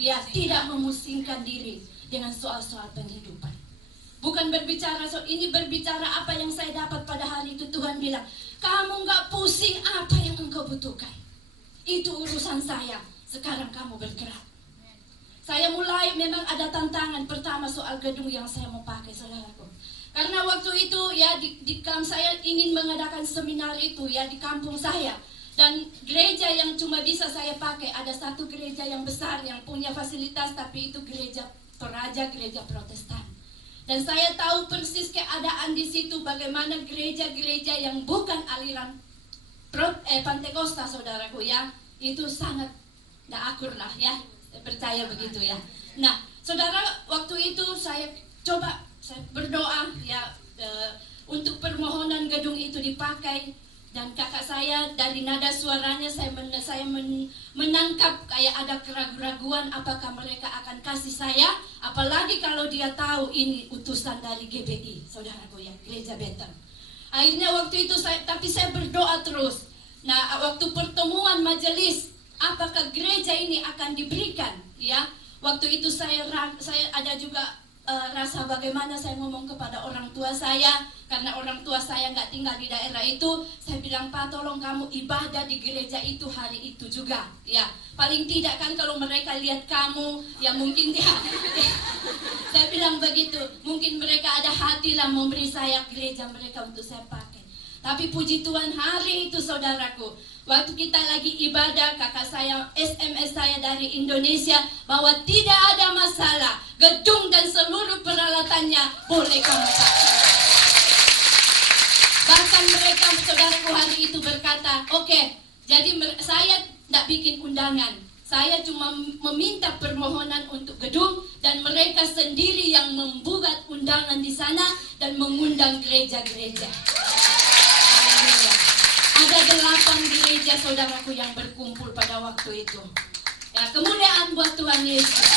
Ya, tidak memusingkan diri dengan soal-soal penghidupan. Bukan berbicara soal ini, berbicara apa yang saya dapat pada hari itu. Tuhan bilang, kamu gak pusing apa yang engkau butuhkan. Itu urusan saya. Sekarang kamu bergerak. Saya mulai memang ada tantangan. Pertama soal gedung yang saya mau pakai, saudaraku. Karena waktu itu ya saya ingin mengadakan seminar itu ya di kampung saya. Dan gereja yang cuma bisa saya pakai, ada satu gereja yang besar yang punya fasilitas, tapi itu gereja Toraja, gereja Protestan. Dan saya tahu persis keadaan di situ, bagaimana gereja-gereja yang bukan aliran Pantekosta, saudaraku ya, itu sangat tidak akur lah ya, percaya begitu ya. Nah, saudara, waktu itu saya berdoa ya untuk permohonan gedung itu dipakai. Dan kakak saya dari nada suaranya saya menangkap kayak ada keraguan apakah mereka akan kasih saya, apalagi kalau dia tahu ini utusan dari GBI, saudaraku ya, Gereja Bethel. Akhirnya waktu itu saya berdoa terus. Nah, waktu pertemuan majelis, apakah gereja ini akan diberikan? Ya, waktu itu saya ada juga rasa bagaimana saya ngomong kepada orang tua saya, karena orang tua saya nggak tinggal di daerah itu. Saya bilang, Pak, tolong kamu ibadah di gereja itu hari itu juga, ya. Paling tidak kan kalau mereka lihat kamu, ya mungkin dia. Saya bilang begitu, mungkin mereka ada hati lah memberi saya gereja mereka untuk saya pakai. Tapi puji Tuhan hari itu, saudaraku, waktu kita lagi ibadah, kakak saya SMS saya dari Indonesia bahwa tidak ada masalah, gedung dan seluruh peralatannya boleh kamu pakai. Bahkan mereka, saudaraku, hari itu berkata, oke, jadi saya tidak bikin undangan, saya cuma meminta permohonan untuk gedung, dan mereka sendiri yang membuat undangan di sana dan mengundang gereja-gereja. Ada 8 gereja, saudaraku, yang berkumpul pada waktu itu. Ya, kemuliaan buat Tuhan Yesus.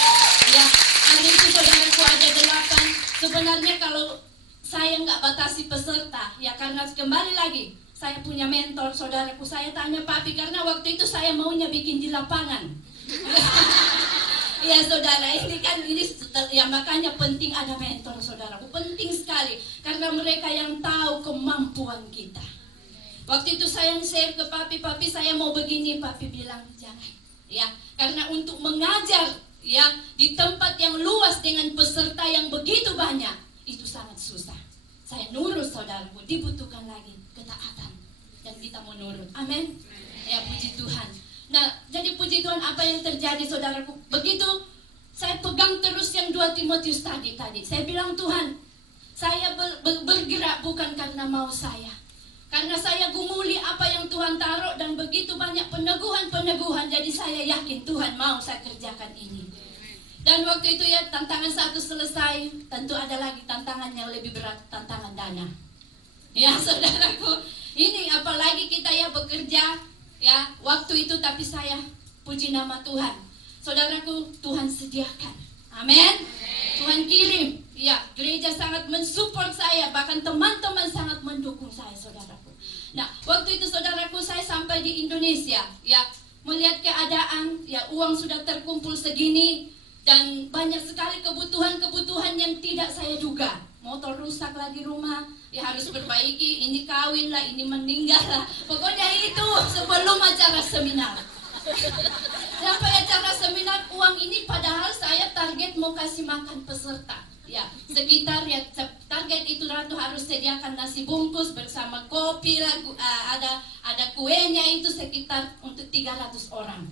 Ya, hari itu, saudaraku, ada 8. Sebenarnya kalau saya nggak batasi peserta, ya karena kembali lagi, saya punya mentor, saudaraku. Saya tanya Papi, karena waktu itu saya maunya bikin di lapangan. Ya saudara, ini ya makanya penting ada mentor, saudaraku. Penting sekali, karena mereka yang tahu kemampuan kita. Waktu itu saya share ke Papi, saya mau begini. Papi bilang jangan, ya, karena untuk mengajar ya di tempat yang luas dengan peserta yang begitu banyak itu sangat susah. Saya nurut, saudaraku, dibutuhkan lagi ketaatan dan kita mau nurut. Amin. Ya, puji Tuhan. Nah, jadi puji Tuhan, apa yang terjadi, saudaraku? Begitu saya pegang terus yang 2 Timotius tadi. Saya bilang, Tuhan, saya bergerak bukan karena mau saya, karena saya gumuli apa yang Tuhan taruh, dan begitu banyak peneguhan. Jadi saya yakin Tuhan mau saya kerjakan ini. Dan waktu itu ya tantangan 1 selesai, tentu ada lagi tantangan yang lebih berat, tantangan dana. Ya saudaraku, ini apalagi kita ya bekerja ya waktu itu, tapi saya puji nama Tuhan. Saudaraku, Tuhan sediakan. Amin. Tuhan kirim. Ya, gereja sangat mensupport saya, bahkan teman-teman sangat mendukung saya, saudaraku. Nah, waktu itu, saudaraku, saya sampai di Indonesia, ya, melihat keadaan, ya, uang sudah terkumpul segini, dan banyak sekali kebutuhan yang tidak saya duga. Motor rusak lagi rumah, ya harus perbaiki, ini kawin lah, ini meninggal lah. Pokoknya itu sebelum acara seminar. Sampai acara seminar, uang ini padahal saya target mau kasih makan peserta. Ya, sekitar ya target itu Ratu harus sediakan nasi bungkus bersama kopi lah, ada kuenya itu sekitar untuk 300 orang.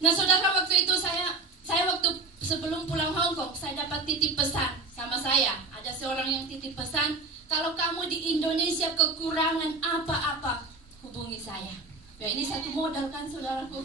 Nah, saudara, waktu itu saya waktu sebelum pulang Hong Kong, saya dapat titip pesan sama saya. Ada seorang yang titip pesan, kalau kamu di Indonesia kekurangan apa-apa, hubungi saya. Ya, ini satu modal kan, saudaraku.